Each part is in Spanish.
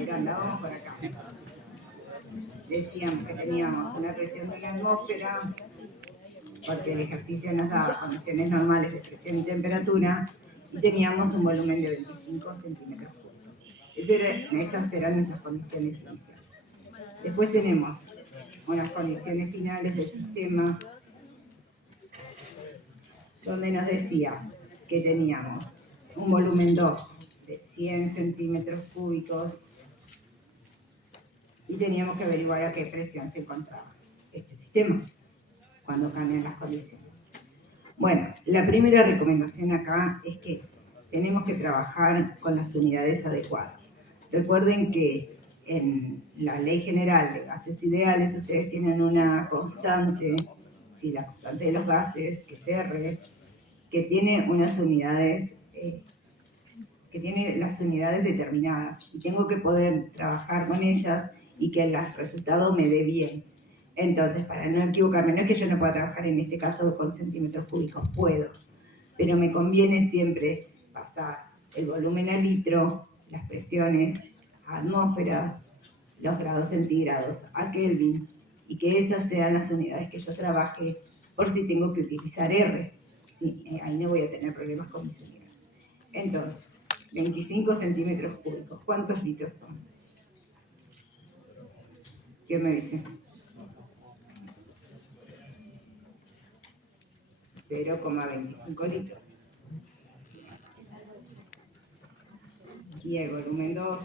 ver, andábamos por acá. Decíamos que teníamos una presión de la atmósfera, porque el ejercicio nos daba condiciones normales de presión y temperatura, y teníamos un volumen de 25 centímetros cúbicos. Estas eran nuestras condiciones iniciales. Después tenemos unas condiciones finales del sistema, donde nos decía que teníamos un volumen 2 de 100 centímetros cúbicos y teníamos que averiguar a qué presión se encontraba este sistema cuando cambian las condiciones. Bueno, la primera recomendación acá es que tenemos que trabajar con las unidades adecuadas. Recuerden que en la Ley General de Gases Ideales ustedes tienen una constante, sí, la constante de los gases, que es R, que tiene unas unidades, que tiene las unidades determinadas, y tengo que poder trabajar con ellas y que el resultado me dé bien. Entonces, para no equivocarme, no es que yo no pueda trabajar en este caso con centímetros cúbicos, puedo, pero me conviene siempre pasar el volumen a litro, las presiones a atmósferas, los grados centígrados a Kelvin, y que esas sean las unidades que yo trabaje por si tengo que utilizar R. Ahí no voy a tener problemas con mis unidades. Entonces, 25 centímetros cúbicos, ¿cuántos litros son? ¿Qué me dicen? 0,25 litros. Y el volumen 2,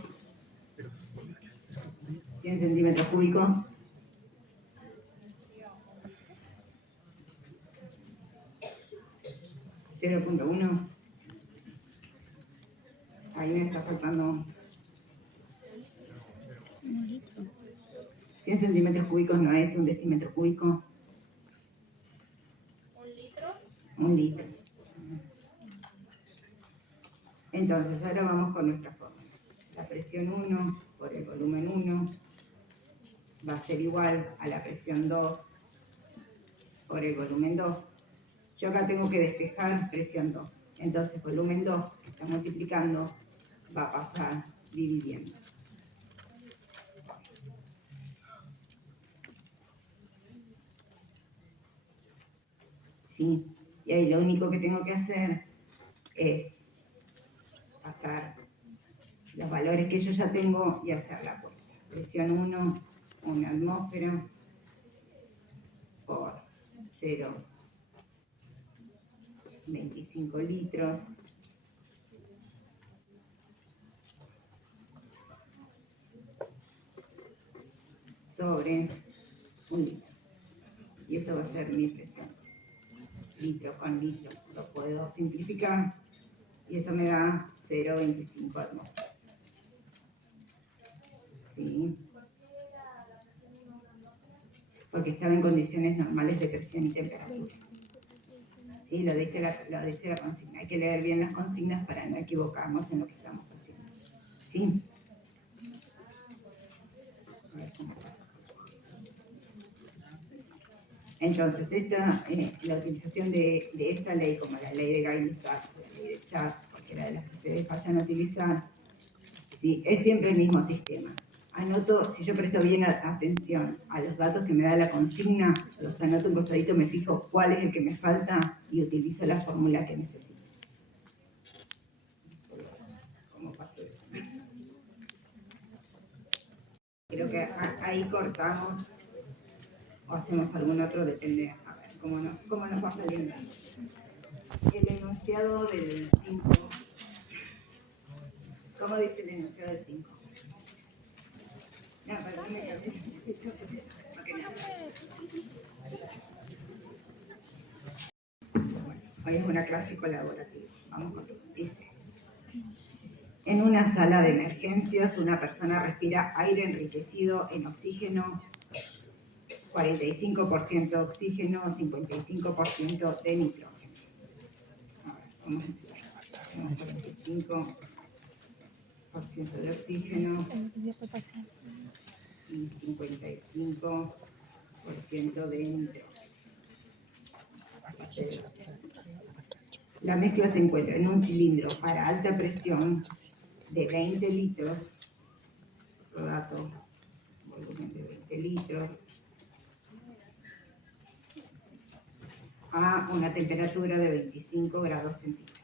100 centímetros cúbicos. ¿0,1? Ahí me está faltando 100 centímetros cúbicos, no es un decímetro cúbico. Un litro. Entonces, ahora vamos con nuestra fórmula. La presión 1 por el volumen 1 va a ser igual a la presión 2 por el volumen 2. Yo acá tengo que despejar presión 2. Entonces, volumen 2, que está multiplicando, va a pasar dividiendo. ¿Sí? Y ahí lo único que tengo que hacer es pasar los valores que yo ya tengo y hacer la cuenta. Presión 1, una atmósfera, por 0,25 litros, sobre un litro. Y eso va a ser mi presión. Litro con litro. Lo puedo simplificar y eso me da 0,25 atmósferas. ¿Sí? Porque estaba en condiciones normales de presión y temperatura. ¿Sí? Lo dice la consigna. Hay que leer bien las consignas para no equivocarnos en lo que estamos haciendo. ¿Sí? A ver cómo pasa. Entonces, la utilización de esta ley, como la ley de Gay-Lussac, la ley de Chart, cualquiera de las que ustedes vayan a utilizar, ¿sí? Es siempre el mismo sistema. Anoto, si yo presto bien atención a los datos que me da la consigna, los anoto en costadito, me fijo cuál es el que me falta y utilizo la fórmula que necesito. ¿Cómo pasó eso? Creo que ahí cortamos o hacemos algún otro, depende, a ver, cómo nos va saliendo. El enunciado del 5. ¿Cómo dice el enunciado del 5? No, pero no me Bueno, hoy es una clase colaborativa. Vamos con eso. Dice: en una sala de emergencias, una persona respira aire enriquecido en oxígeno, 45% oxígeno, 55% de nitrógeno. A ver, ¿cómo se dice? 45% de oxígeno y 55% de nitrógeno. La mezcla se encuentra en un cilindro para alta presión de 20 litros otro dato, volumen de 20 litros, a una temperatura de 25 grados centígrados.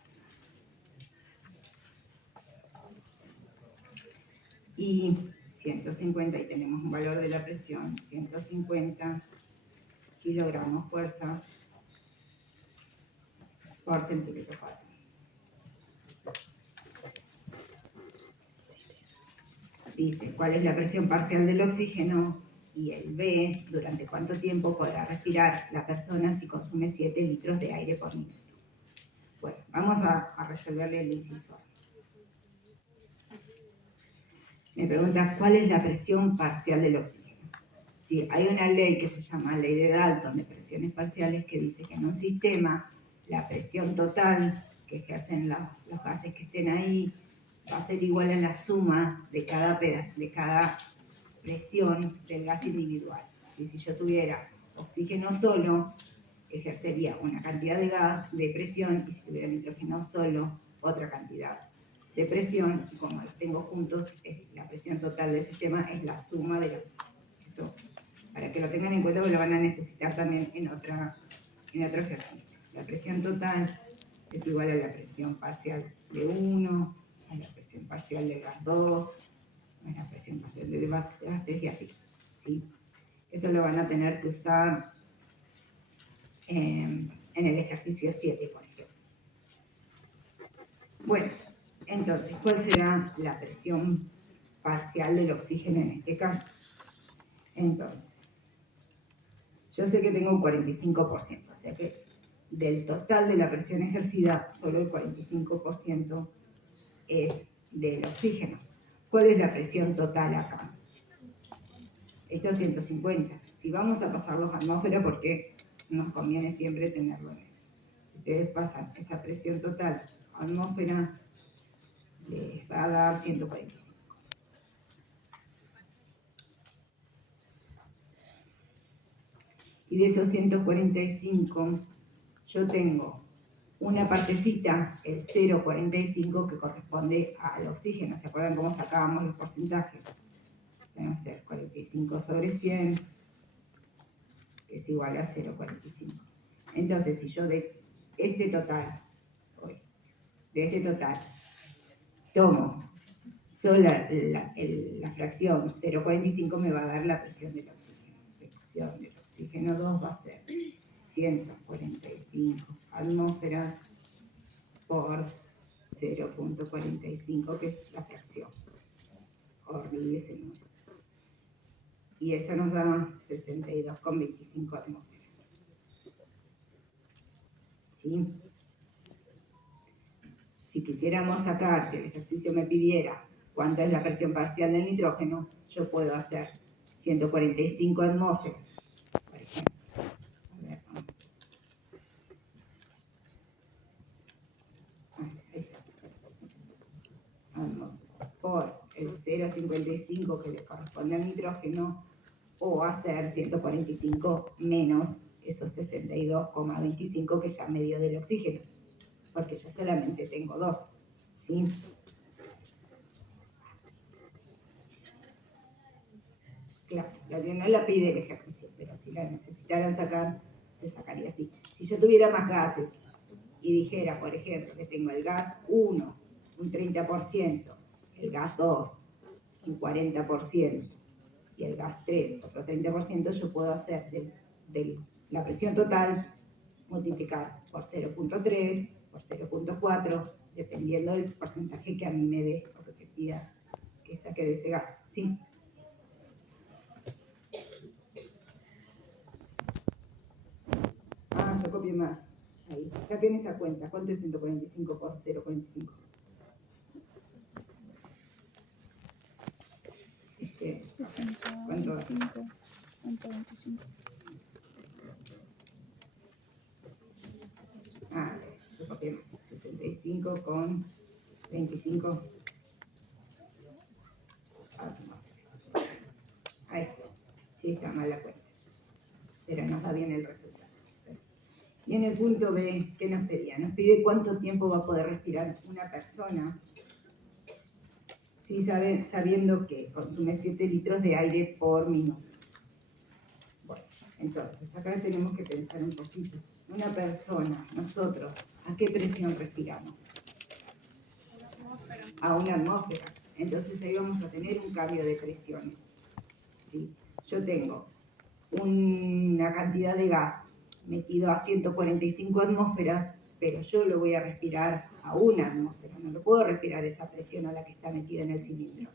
Y 150, y tenemos un valor de la presión, 150 kilogramos fuerza por centímetro cuadrado. Dice, ¿cuál es la presión parcial del oxígeno? Y el B, ¿durante cuánto tiempo podrá respirar la persona si consume 7 litros de aire por minuto? Bueno, vamos a resolverle el inciso. Me pregunta, ¿cuál es la presión parcial del oxígeno? Sí, hay una ley que se llama Ley de Dalton de presiones parciales que dice que en un sistema la presión total que ejercen los gases que estén ahí va a ser igual a la suma de cada presión del gas individual. Y si yo tuviera oxígeno solo, ejercería una cantidad de gas, de presión, y si tuviera nitrógeno solo, otra cantidad de presión, y como los tengo juntos, la presión total del sistema es la suma de los. Eso, para que lo tengan en cuenta, porque lo van a necesitar también en otro ejercicio. La presión total es igual a la presión parcial de 1, a la presión parcial del gas 2, a la presión parcial del gas 3 y así. ¿Sí? Eso lo van a tener que usar en el ejercicio 7, por ejemplo. Bueno, entonces, ¿cuál será la presión parcial del oxígeno en este caso? Entonces, yo sé que tengo un 45%, o sea que del total de la presión ejercida, solo el 45% es del oxígeno. ¿Cuál es la presión total acá? Esto es 150. Si vamos a pasarlos a atmósfera, porque nos conviene siempre tenerlo en eso. Si ustedes pasan esa presión total a atmósfera, les va a dar 145. Y de esos 145, yo tengo una partecita, el 0,45, que corresponde al oxígeno. ¿Se acuerdan cómo sacábamos los porcentajes? Tenemos 45 sobre 100, que es igual a 0,45. Entonces, si yo de este total, tomo solo la fracción 0,45, me va a dar la presión del oxígeno. La presión del oxígeno 2 va a ser 145 atmósferas por 0,45, que es la fracción. Horrible ese número. Y eso nos da 62,25 atmósferas. ¿Sí? Si quisiéramos sacar, si el ejercicio me pidiera cuánta es la presión parcial del nitrógeno, yo puedo hacer 145 atmósferas, por ejemplo. A ver, por el 0,55 que le corresponde al nitrógeno, o hacer 145 menos esos 62,25 que ya me dio del oxígeno, porque yo solamente tengo 2, ¿sí? Claro, no la pide el ejercicio, pero si la necesitaran sacar, se sacaría así. Si yo tuviera más gases y dijera, por ejemplo, que tengo el gas 1, un 30%, el gas 2, un 40%, y el gas 3, otro 30%, yo puedo hacer de la presión total multiplicar por 0,3, por 0,4, dependiendo del porcentaje que a mí me dé, o que te pida que saque de ese gas. ¿Sí? Yo copié más. Ahí, saquen esa cuenta. ¿Cuánto es 145 por 0,45? ¿Cuánto? 125. Yo copié más. 65 con 25. Ahí está. Sí, está mal la cuenta. Pero nos da bien el resultado. Y en el punto B, ¿qué nos pedía? Nos pide cuánto tiempo va a poder respirar una persona Sí, sabiendo que consume 7 litros de aire por minuto. Bueno, entonces, acá tenemos que pensar un poquito. Una persona, nosotros, ¿a qué presión respiramos? A una atmósfera. Entonces ahí vamos a tener un cambio de presiones. ¿Sí? Yo tengo una cantidad de gas metido a 145 atmósferas, pero yo lo voy a respirar a una atmósfera, no lo puedo respirar esa presión a la que está metida en el cilindro.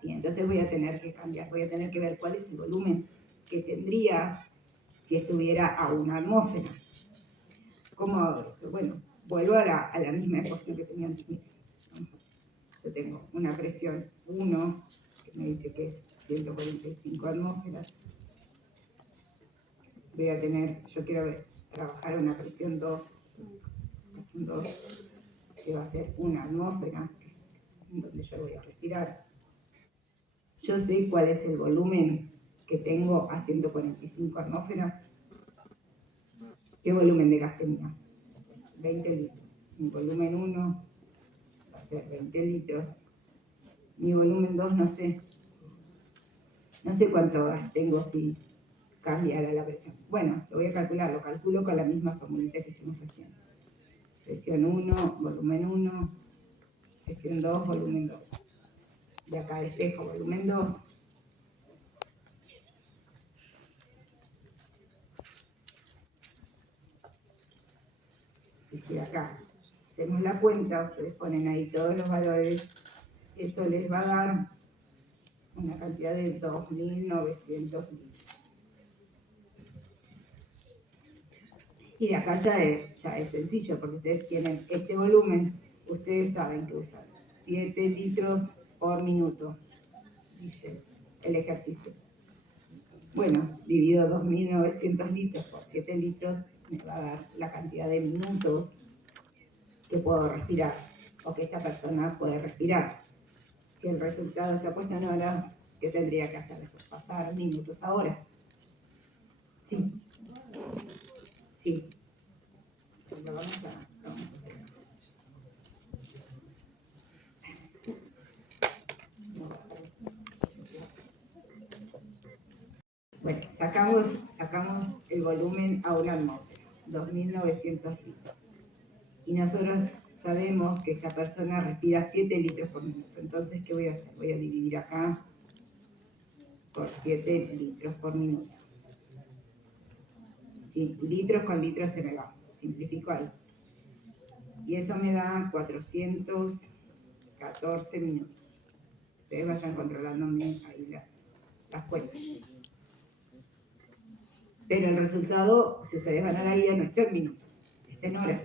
¿Sí? Entonces voy a tener que cambiar, voy a tener que ver cuál es el volumen que tendría si estuviera a una atmósfera. ¿Cómo hago eso? Bueno, vuelvo a la misma ecuación que tenía antes. Yo tengo una presión 1, que me dice que es 145 atmósferas. Voy a tener, yo quiero trabajar una presión 2, que va a ser una atmósfera, en donde yo voy a respirar. Yo sé cuál es el volumen que tengo a 145 atmósferas. ¿Qué volumen de gas tenía? 20 litros. Mi volumen 1 va a ser 20 litros. Mi volumen 2 no sé. No sé cuánto gas tengo si cambiara la presión. Bueno, lo voy a calcular, lo calculo con la misma formulita que hicimos recién. Presión 1, volumen 1, presión 2, volumen 2. De acá despejo volumen 2. Y si acá hacemos la cuenta, ustedes ponen ahí todos los valores, eso les va a dar una cantidad de 2.900 litros. Y de acá ya es sencillo, porque ustedes tienen este volumen, ustedes saben que usan 7 litros por minuto, dice el ejercicio. Bueno, divido 2.900 litros por 7 litros, me va a dar la cantidad de minutos que puedo respirar, o que esta persona puede respirar. Si el resultado se ha puesto en horas, ¿qué tendría que hacer después? Pasar minutos a horas. Sí. Sí. Lo vamos a hacer. Bueno, sacamos el volumen a una atmósfera, 2.900 litros. Y nosotros sabemos que esta persona respira 7 litros por minuto. Entonces, ¿qué voy a hacer? Voy a dividir acá por 7 litros por minuto. Sí, litros con litros se me va. Simplifico ahí. Y eso me da 414 minutos. Ustedes vayan controlándome ahí las cuentas. Pero el resultado, si ustedes van a la guía, no está en minutos, está en horas.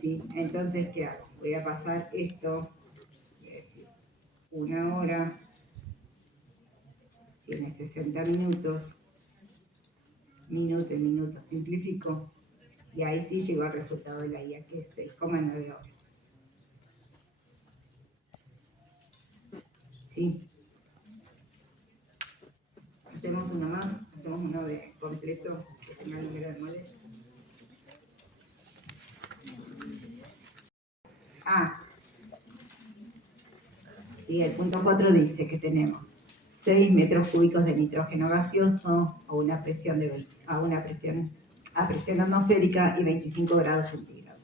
¿Sí? Entonces, ¿qué hago? Voy a pasar esto, voy a decir, una hora, tiene 60 minutos, minuto, simplifico, y ahí sí llegó al resultado de la guía, que es 6,9 horas. ¿Sí? Hacemos uno más, hacemos uno de completo, que tenga el número de moles. Y el punto 4 dice que tenemos 6 metros cúbicos de nitrógeno gaseoso a presión atmosférica y 25 grados centígrados.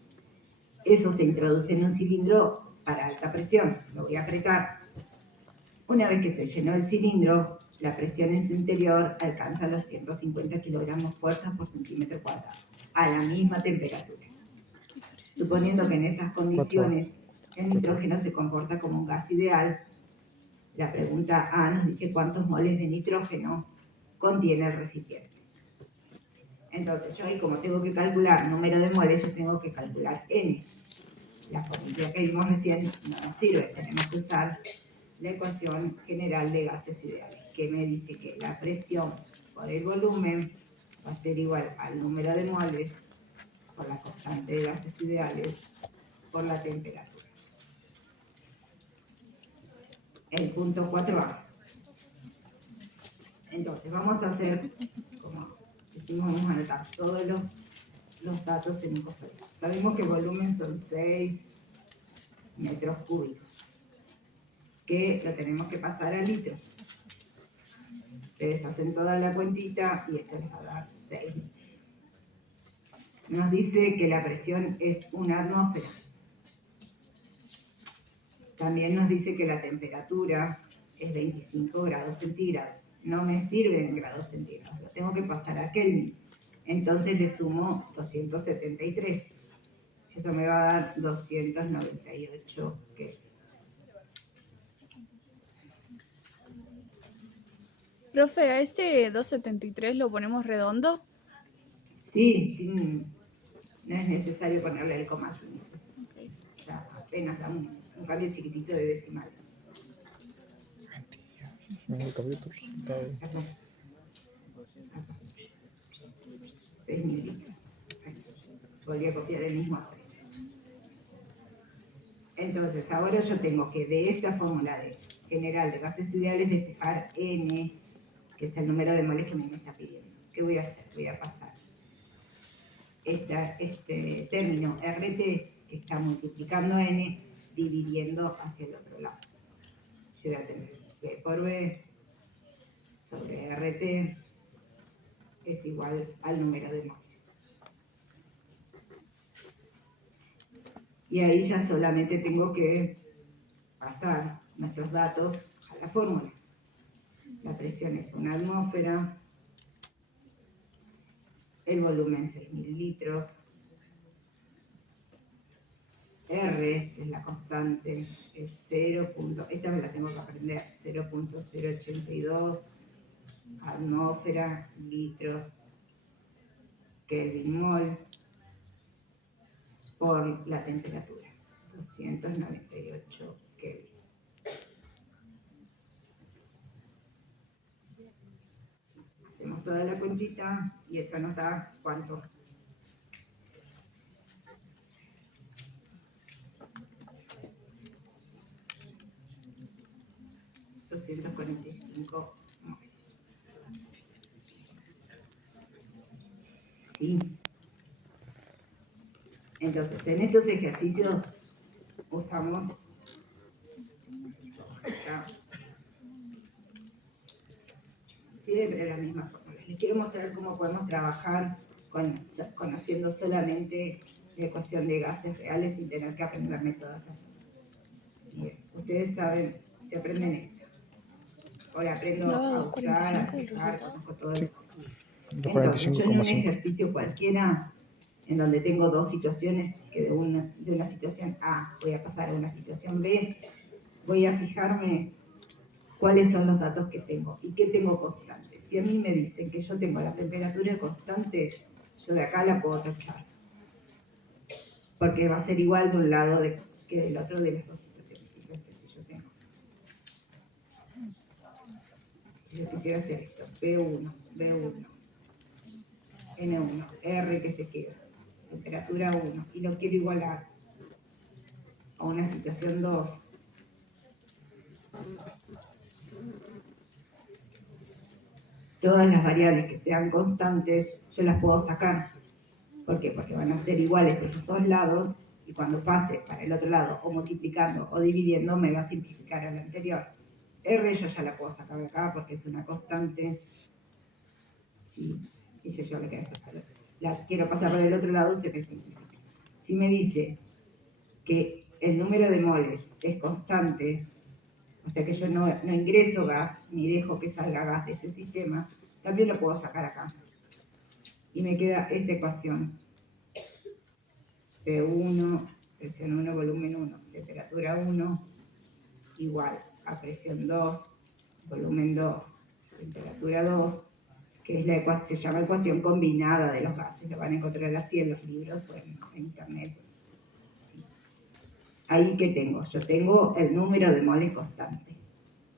Eso se introduce en un cilindro para alta presión. Lo voy a apretar. Una vez que se llenó el cilindro, la presión en su interior alcanza los 150 kilogramos fuerzas por centímetro cuadrado, a la misma temperatura. Suponiendo que en esas condiciones el nitrógeno se comporta como un gas ideal, la pregunta A nos dice cuántos moles de nitrógeno contiene el recipiente. Entonces, yo ahí, como tengo que calcular número de moles, yo tengo que calcular N. La fórmula que vimos recién no nos sirve, tenemos que usar la ecuación general de gases ideales, que me dice que la presión por el volumen va a ser igual al número de moles por la constante de gases ideales por la temperatura. El punto 4A. Entonces, vamos a hacer, como decimos, vamos a anotar todos los datos en un cofre. Sabemos que el volumen son 6 metros cúbicos. que lo tenemos que pasar a litros. Ustedes hacen toda la cuentita y esto les va a dar 6 litros. Nos dice que la presión es una atmósfera. También nos dice que la temperatura es 25 grados centígrados. No me sirve en grados centígrados, lo tengo que pasar a Kelvin. Entonces le sumo 273. Eso me va a dar 298 Kelvin. Profe, ¿a ese 273 lo ponemos redondo? Sí, no es necesario ponerle el coma. Okay. Ya apenas da un cambio chiquitito de decimal. Acá. 6.000 litros. Volví a copiar el mismo aceite. Entonces, ahora yo tengo que de esta fórmula de general de gases ideales despejar N, que es el número de moles que me está pidiendo. ¿Qué voy a hacer? Voy a pasar este término RT, que está multiplicando N, dividiendo hacia el otro lado. Yo voy a tener B por B sobre RT es igual al número de moles. Y ahí ya solamente tengo que pasar nuestros datos a la fórmula. La presión es una atmósfera, el volumen 6.000 litros, R, que es la constante, es 0. Esta me la tengo que aprender, 0.082 atmósfera, litros, Kelvin mol, por la temperatura, 298 Kelvin. Hacemos toda la cuentita y eso nos da ¿cuánto? 245 moles. ¿Sí? Entonces, en estos ejercicios usamos siempre la misma fórmula. Les quiero mostrar cómo podemos trabajar conociendo solamente la ecuación de gases reales sin tener que aprenderme todas las otras. Bien, ustedes saben, se aprenden esto. Ahora aprendo a usar, a fijar, conozco todo eso. Entonces, yo en un ejercicio cualquiera, en donde tengo dos situaciones, que de una situación A voy a pasar a una situación B, voy a fijarme cuáles son los datos que tengo y qué tengo constante. Si a mí me dicen que yo tengo la temperatura constante, yo de acá la puedo tachar. Porque va a ser igual de un lado que del otro de las dos situaciones. Fíjense si yo tengo. Si yo quisiera hacer esto, B1, B1, N1, R que se queda, temperatura 1, y lo quiero igualar a una situación 2, todas las variables que sean constantes, yo las puedo sacar. ¿Por qué? Porque van a ser iguales de los dos lados, y cuando pase para el otro lado, o multiplicando o dividiendo, me va a simplificar a la anterior. R yo ya la puedo sacar de acá porque es una constante, y yo la quiero pasar por el otro lado, se me simplifica. Si me dice que el número de moles es constante, o sea que yo no ingreso gas, ni dejo que salga gas de ese sistema, también lo puedo sacar acá. Y me queda esta ecuación. P1, presión 1, volumen 1, temperatura 1, igual a presión 2, volumen 2, temperatura 2, que es se llama ecuación combinada de los gases. Lo van a encontrar así en los libros o en internet. Ahí que tengo, yo tengo el número de moles constante.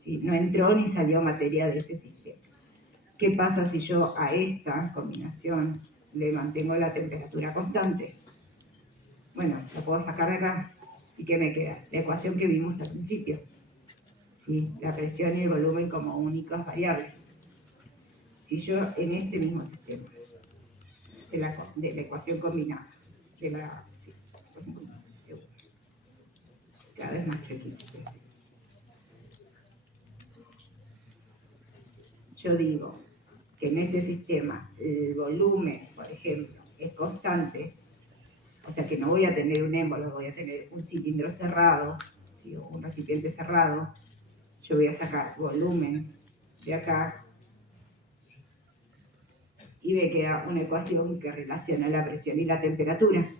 ¿Sí? No entró ni salió materia de ese sistema. ¿Qué pasa si yo a esta combinación le mantengo la temperatura constante? Bueno, la puedo sacar de acá. ¿Y qué me queda? La ecuación que vimos al principio. ¿Sí? La presión y el volumen como únicas variables. Si yo en este mismo sistema, de la ecuación combinada, cada vez más chiquito. yo digo que en este sistema el volumen, por ejemplo, es constante, o sea que no voy a tener un émbolo, voy a tener un cilindro cerrado, ¿sí? O un recipiente cerrado, yo voy a sacar volumen de acá y me queda una ecuación que relaciona la presión y la temperatura.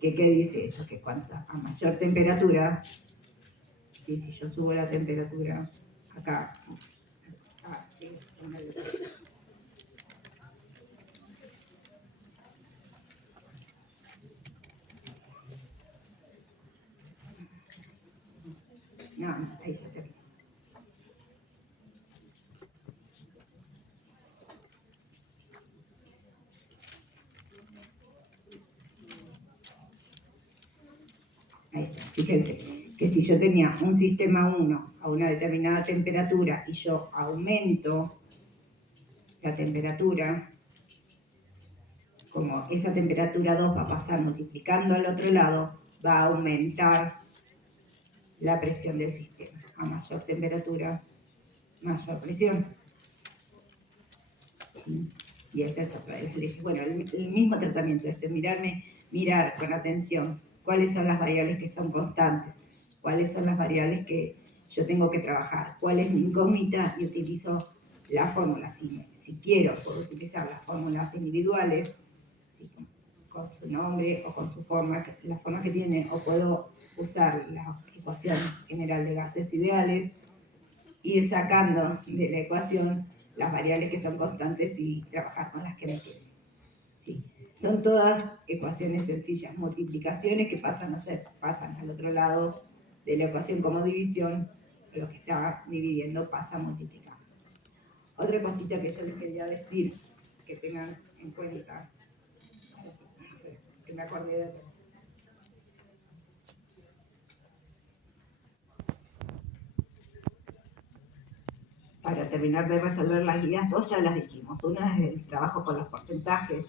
¿Qué dice eso? Que a mayor temperatura, ¿sí? Si yo subo la temperatura acá, ¿sí? No, ahí ya termino. Ahí está. Fíjense que si yo tenía un sistema 1 a una determinada temperatura y yo aumento la temperatura, como esa temperatura 2 va a pasar multiplicando al otro lado, va a aumentar la presión del sistema. A mayor temperatura, mayor presión. Y esa es otra de las leyes. Bueno, el mismo tratamiento es mirar con atención cuáles son las variables que son constantes, cuáles son las variables que yo tengo que trabajar, cuál es mi incógnita y utilizo la fórmula. Si quiero, puedo utilizar las fórmulas individuales, ¿sí? Con su nombre o con su forma, la forma que tiene, o puedo usar la ecuación general de gases ideales, ir sacando de la ecuación las variables que son constantes y trabajar con las que me queden. ¿Sí? Son todas ecuaciones sencillas, multiplicaciones que pasan al otro lado de la ecuación como división, lo que está dividiendo pasa a multiplicar. Otra cosita que yo les quería decir, que tengan en cuenta, que me acordé de todo. Para terminar de resolver las guías, dos ya las dijimos. Una es el trabajo con los porcentajes,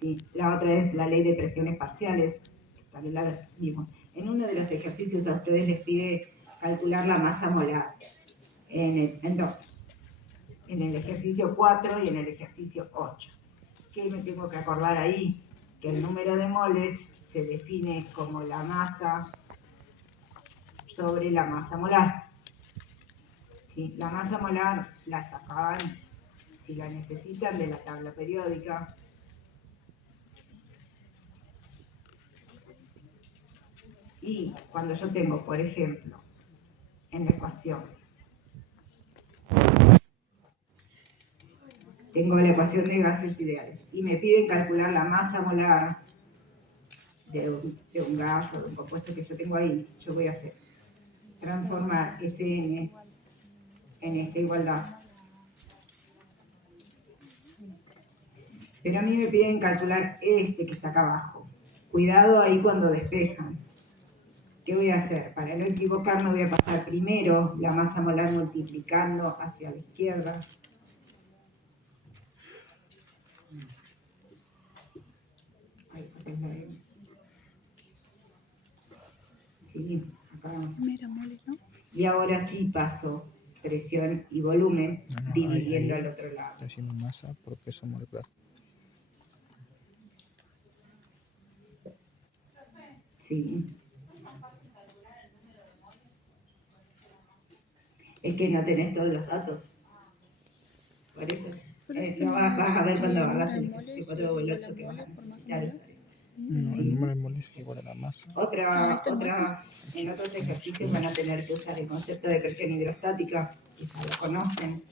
¿sí? La otra es la ley de presiones parciales, también la vimos. En uno de los ejercicios a ustedes les pide calcular la masa molar en el ejercicio 4 y en el ejercicio 8. ¿Qué me tengo que acordar ahí? Que el número de moles se define como la masa sobre la masa molar. ¿Sí? La masa molar la sacaban, si la necesitan, de la tabla periódica. Y cuando yo tengo, por ejemplo, en la ecuación, tengo la ecuación de gases ideales y me piden calcular la masa molar de un gas o de un compuesto que yo tengo ahí, yo voy a hacer transformar Sn en esta igualdad. Pero a mí me piden calcular este que está acá abajo. Cuidado ahí cuando despejan. ¿Qué voy a hacer? Para no equivocarme voy a pasar primero la masa molar multiplicando hacia la izquierda. Ahí, sí, acá vamos. Y ahora sí paso presión y volumen dividiendo al otro lado. Decimos masa por peso molecular. Sí. Es que no tenés todos los datos. Por eso. Lo vas a ver cuando hagas el ejercicio 4 o el 8 que vas a necesitar. No, el número de moles es igual a la masa. En otros ejercicios van a tener que usar el concepto de presión hidrostática, quizás lo conocen,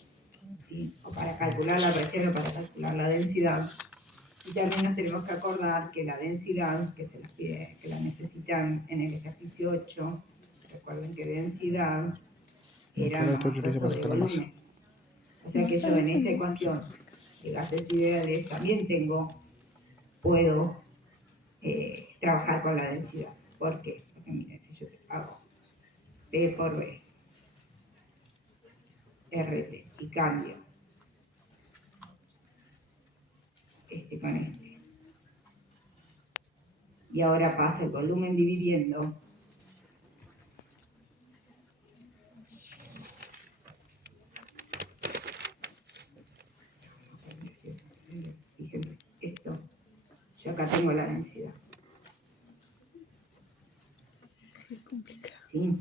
¿sí? O para calcular la presión o para calcular la densidad. Y también nos tenemos que acordar que la densidad, que se las pide, que la necesitan en el ejercicio 8, recuerden que densidad era masa sobre volumen. O sea que yo en esta ecuación de gases ideales también puedo trabajar con la densidad. ¿Por qué? Porque miren, si yo hago P por B, RT, y cambio este con este, y ahora paso el volumen dividiendo, acá tengo la densidad. Qué complicado. ¿Sí?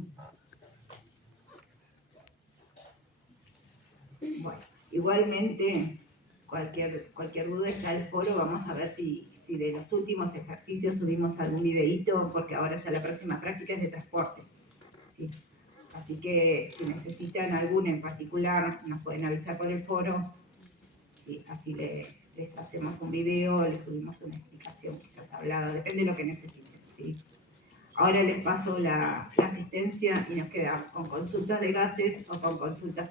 Bueno, igualmente, cualquier duda está el foro, vamos a ver si de los últimos ejercicios subimos algún videíto, porque ahora ya la próxima práctica es de transporte. ¿Sí? Así que si necesitan alguno en particular, nos pueden avisar por el foro, ¿sí? Así les hacemos un video, les subimos una explicación quizás hablada, depende de lo que necesiten. ¿Sí? Ahora les paso la asistencia y nos quedamos con consultas de gases o con consultas